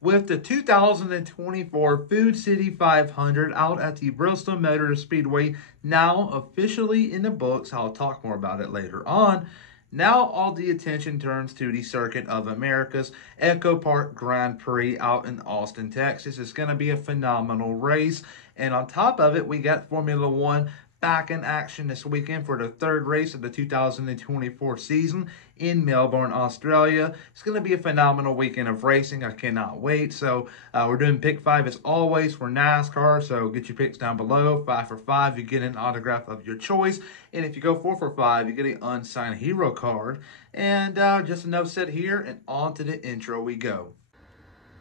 with the 2024 Food City 500 out at the Bristol Motor Speedway now officially in the books. I'll talk more about it later on. Now all the attention turns to the Circuit of America's Echo Park Grand Prix out in Austin, Texas. It's going to be a phenomenal race. And on top of it, we got Formula One back in action this weekend for the third race of the 2024 season in Melbourne, Australia. It's going to be a phenomenal weekend of racing. I cannot wait. So we're doing pick five as always for NASCAR. So get your picks down below. 5 for 5, you get an autograph of your choice. And if you go 4 for 5, you get an unsigned hero card. And just enough said here, and on to the intro we go.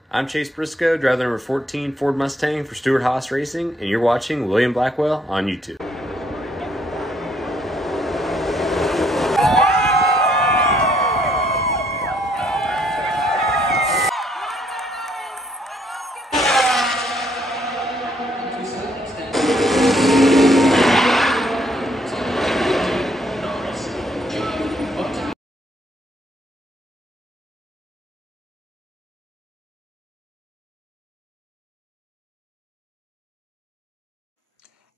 I'm Chase Briscoe, driver number 14 Ford Mustang for Stewart Haas Racing, and you're watching William Blackwell on YouTube.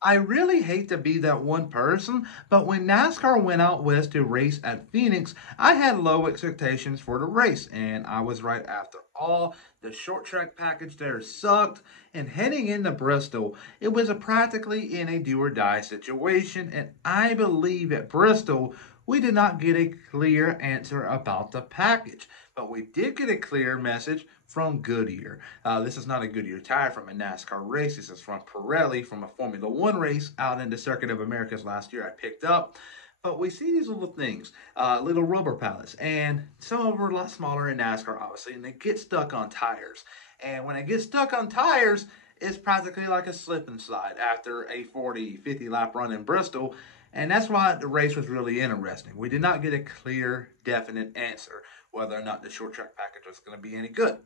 I really hate to be that one person, but when NASCAR went out west to race at Phoenix, I had low expectations for the race, and I was right after all. The short track package there sucked, and heading into Bristol, it was practically in a do or die situation, and I believe at Bristol, we did not get a clear answer about the package, but we did get a clear message from Goodyear. This is not a Goodyear tire from a NASCAR race. This is from Pirelli from a Formula One race out in the Circuit of Americas last year I picked up. But we see these little things, little rubber pellets, and some of them are a lot smaller in NASCAR, obviously, and they get stuck on tires. And when they get stuck on tires, it's practically like a slip and slide after a 40, 50 lap run in Bristol. And that's why the race was really interesting. We did not get a clear, definite answer whether or not the short track package was going to be any good.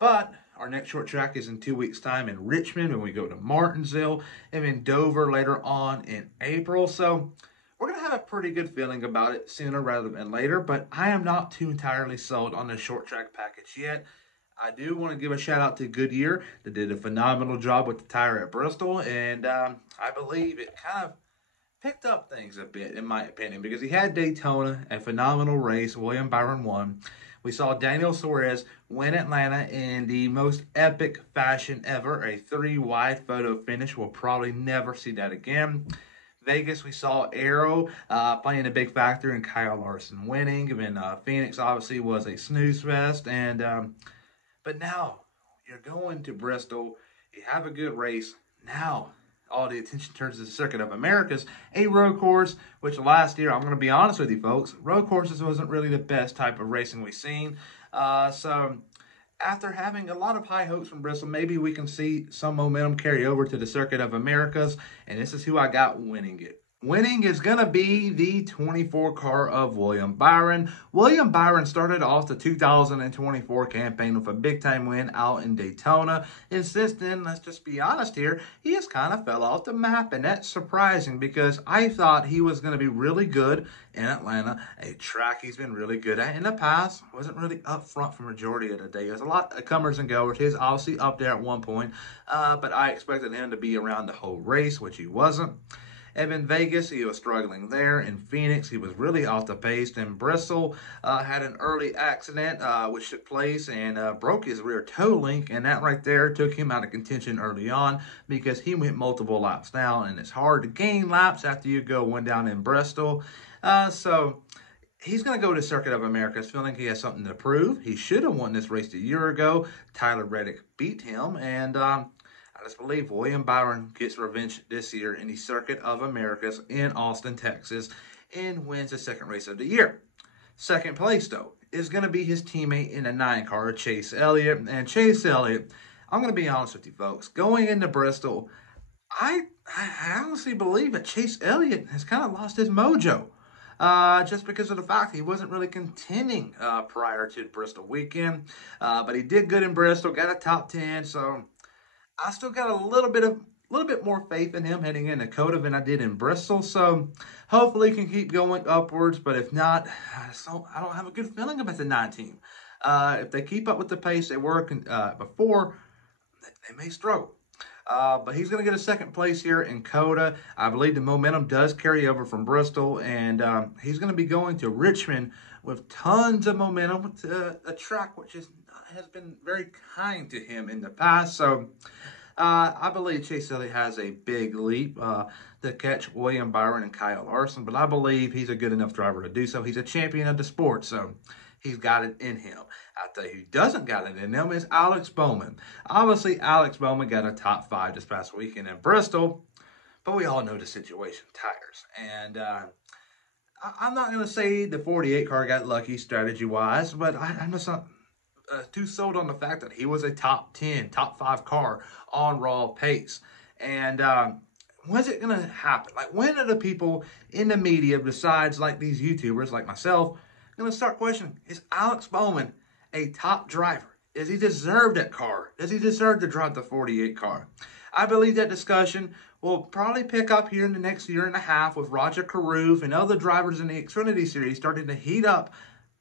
But our next short track is in 2 weeks' time in Richmond, when we go to Martinsville, and in Dover later on in April. So we're going to have a pretty good feeling about it sooner rather than later, but I am not too entirely sold on the short track package yet. I do want to give a shout out to Goodyear that did a phenomenal job with the tire at Bristol, and I believe it kind of picked up things a bit, in my opinion, because he had Daytona, a phenomenal race. William Byron won. We saw Daniel Suarez win Atlanta in the most epic fashion ever, a 3-wide photo finish. We'll probably never see that again. Vegas, we saw Arrow playing a big factor in Kyle Larson winning. And Phoenix obviously was a snooze fest. And but now you're going to Bristol. You have a good race. Now all the attention turns to the Circuit of Americas, a road course, which last year, I'm going to be honest with you folks, road courses wasn't really the best type of racing we've seen. So after having a lot of high hopes from Bristol, maybe we can see some momentum carry over to the Circuit of Americas, and this is who I got winning it. Winning is going to be the 24 car of William Byron. William Byron started off the 2024 campaign with a big-time win out in Daytona. And since then, let's just be honest here, he has kind of fell off the map. And that's surprising because I thought he was going to be really good in Atlanta, a track he's been really good at in the past. Wasn't really up front for the majority of the day. There's a lot of comers and goers. He was obviously up there at one point, but I expected him to be around the whole race, which he wasn't. In Vegas, he was struggling there. In Phoenix, he was really off the pace. In Bristol, had an early accident which took place and broke his rear toe link, and that right there took him out of contention early on because he went multiple laps down, and it's hard to gain laps after you go one down in Bristol. So he's going to go to Circuit of Americas feeling he has something to prove. He should have won this race a year ago. Tyler Reddick beat him, and I just believe William Byron gets revenge this year in the Circuit of Americas in Austin, Texas, and wins the second race of the year. Second place, though, is going to be his teammate in the 9 car, Chase Elliott. And Chase Elliott, I'm going to be honest with you folks, going into Bristol, I honestly believe that Chase Elliott has kind of lost his mojo. Just because of the fact he wasn't really contending prior to Bristol weekend. But he did good in Bristol, got a top 10, so I still got a little bit more faith in him heading into Dakota than I did in Bristol. So hopefully he can keep going upwards. But if not, I don't have a good feeling about the 9 team. If they keep up with the pace they were before, they may struggle. But he's going to get a second place here in Coda. I believe the momentum does carry over from Bristol, and he's going to be going to Richmond with tons of momentum, a track which has been very kind to him in the past. So I believe Chase Elliott has a big leap to catch William Byron and Kyle Larson, but I believe he's a good enough driver to do so. He's a champion of the sport, so he's got it in him. I'll tell you who doesn't got it in him is Alex Bowman. Obviously, Alex Bowman got a top 5 this past weekend in Bristol, but we all know the situation, tires. And I'm not going to say the 48 car got lucky strategy-wise, but I'm just not too sold on the fact that he was a top 10, top 5 car on raw pace. And when's it going to happen? Like, when are the people in the media, besides like these YouTubers like myself, going to start questioning, is Alex Bowman a top driver? Does he deserve that car? Does he deserve to drive the 48 car? I believe that discussion will probably pick up here in the next year and a half with Roger Carruth and other drivers in the Xfinity Series starting to heat up.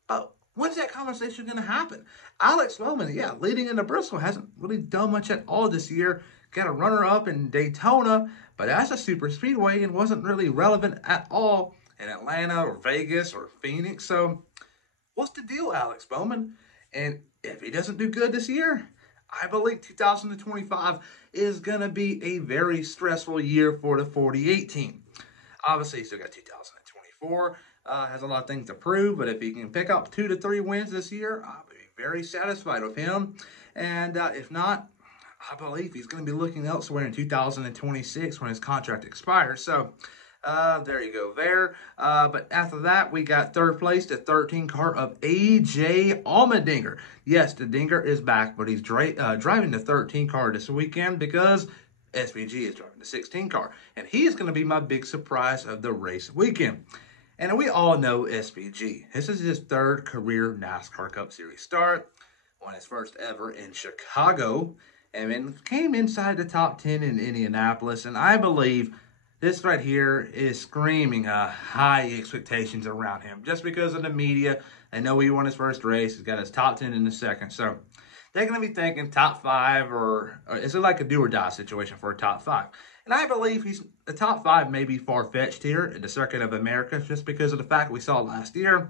But when's that conversation going to happen? Alex Bowman, yeah, leading into Bristol, hasn't really done much at all this year. Got a runner-up in Daytona, but that's a super speedway and wasn't really relevant at all in Atlanta or Vegas or Phoenix. So what's the deal, Alex Bowman? And if he doesn't do good this year, I believe 2025 is going to be a very stressful year for the 48 team. Obviously, he's still got 2024. Has a lot of things to prove, but if he can pick up 2 to 3 wins this year, I'll be very satisfied with him. And if not, I believe he's going to be looking elsewhere in 2026 when his contract expires. So there you go there. But after that, we got third place, the 13 car of A.J. Allmendinger. Yes, the Dinger is back, but he's driving the 13 car this weekend because SVG is driving the 16 car. And he is going to be my big surprise of the race weekend. And we all know SVG. This is his 3rd career NASCAR Cup Series start. Won his first ever in Chicago. And then came inside the top 10 in Indianapolis. And I believe this right here is screaming high expectations around him. Just because of the media. They know he won his first race. He's got his top 10 in the second. So they're going to be thinking top 5 or is it like a do or die situation for a top 5? And I believe the top 5 may be far-fetched here in the Circuit of America just because of the fact we saw last year.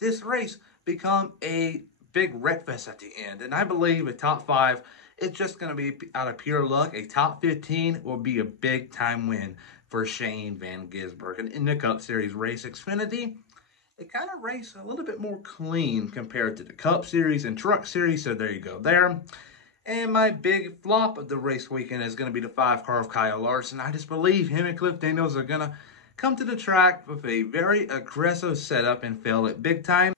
This race become a big wreck fest at the end. And I believe a top 5 is just going to be out of pure luck. A top 15 will be a big-time win for Shane Van Gisbergen. And in the Cup Series race, Xfinity, they kind of race a little bit more clean compared to the Cup Series and Truck Series. So there you go there. And my big flop of the race weekend is going to be the 5 car of Kyle Larson. I just believe him and Cliff Daniels are going to come to the track with a very aggressive setup and fail it big time.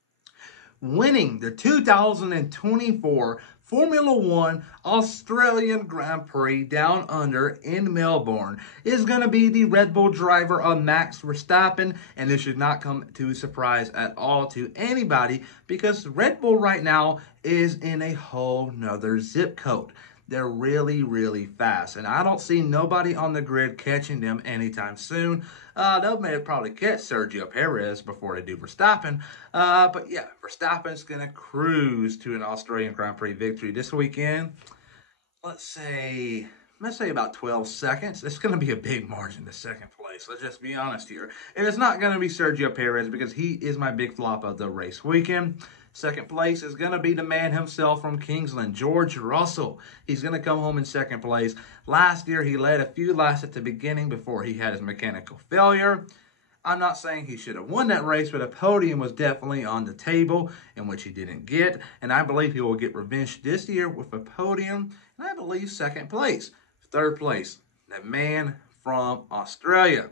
Winning the 2024 Formula One Australian Grand Prix down under in Melbourne is going to be the Red Bull driver of Max Verstappen, and this should not come to a surprise at all to anybody because Red Bull right now is in a whole nother zip code. They're really, really fast, and I don't see nobody on the grid catching them anytime soon. They'll maybe probably catch Sergio Perez before they do Verstappen. But yeah, Verstappen's going to cruise to an Australian Grand Prix victory this weekend. Let's say about 12 seconds. It's going to be a big margin to second place. Let's just be honest here. And it's not going to be Sergio Perez because he is my big flop of the race weekend. Second place is going to be the man himself from Kingsland, George Russell. He's going to come home in second place. Last year, he led a few laps at the beginning before he had his mechanical failure. I'm not saying he should have won that race, but a podium was definitely on the table, in which he didn't get. And I believe he will get revenge this year with a podium. And I believe second place. Third place, the man from Australia.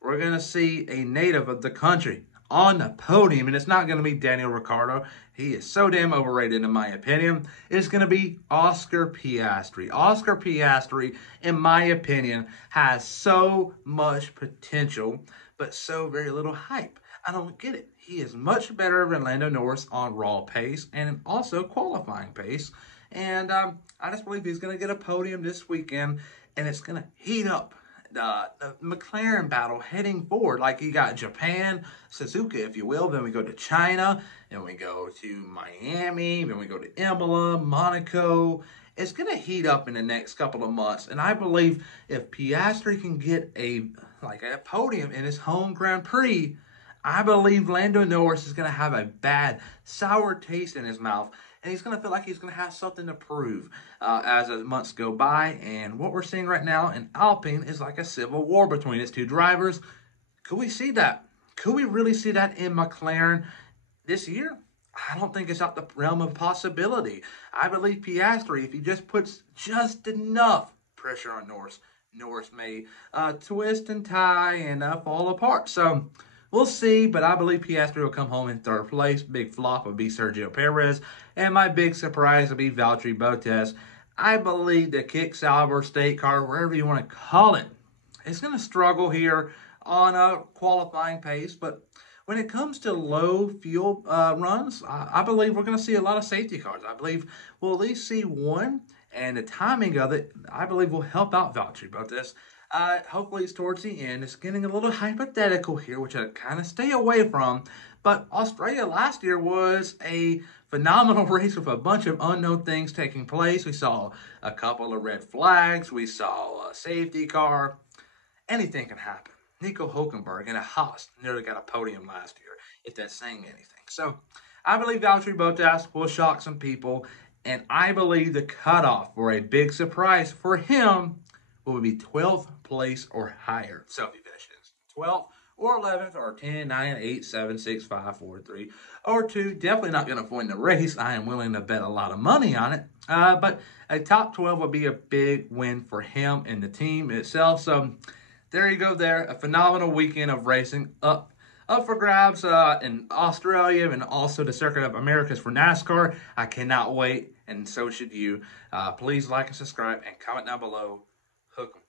We're going to see a native of the country on the podium, and it's not going to be Daniel Ricciardo. He is so damn overrated in my opinion. It's going to be Oscar Piastri. Oscar Piastri, in my opinion, has so much potential, but so very little hype. I don't get it. He is much better than Lando Norris on raw pace and also qualifying pace. And I just believe he's going to get a podium this weekend, and it's going to heat up the McLaren battle heading forward. Like you got Japan, Suzuka, if you will. Then we go to China, and we go to Miami, then we go to Imola, Monaco. It's going to heat up in the next couple of months, and I believe if Piastri can get a podium in his home Grand Prix, I believe Lando Norris is going to have a bad, sour taste in his mouth, and he's going to feel like he's going to have something to prove as the months go by. And what we're seeing right now in Alpine is like a civil war between its two drivers. Could we see that? Could we really see that in McLaren this year? I don't think it's out the realm of possibility. I believe Piastri, if he just puts just enough pressure on Norris, Norris may twist and tie and fall apart. So we'll see, but I believe Piastri will come home in third place. Big flop will be Sergio Perez, and my big surprise will be Valtteri Bottas. I believe the kick salver, state car, wherever you want to call it, is going to struggle here on a qualifying pace, but when it comes to low fuel runs, I believe we're going to see a lot of safety cars. I believe we'll at least see one, and the timing of it, I believe, will help out Valtteri Bottas. Hopefully it's towards the end. It's getting a little hypothetical here, which I kind of stay away from. But Australia last year was a phenomenal race with a bunch of unknown things taking place. We saw a couple of red flags. We saw a safety car. Anything can happen. Nico Hulkenberg in a Haas nearly got a podium last year, if that's saying anything. So I believe Valtteri Bottas will shock some people, and I believe the cutoff for a big surprise for him will be 12th place or higher. So if he finishes 12th or 11th or 10, 9, 8, 7, 6, 5, 4, 3, or 2, definitely not going to win the race. I am willing to bet a lot of money on it. But a top 12 would be a big win for him and the team itself. So there you go there. A phenomenal weekend of racing up for grabs in Australia and also the Circuit of Americas for NASCAR. I cannot wait, and so should you. Please like and subscribe and comment down below. Hook 'em.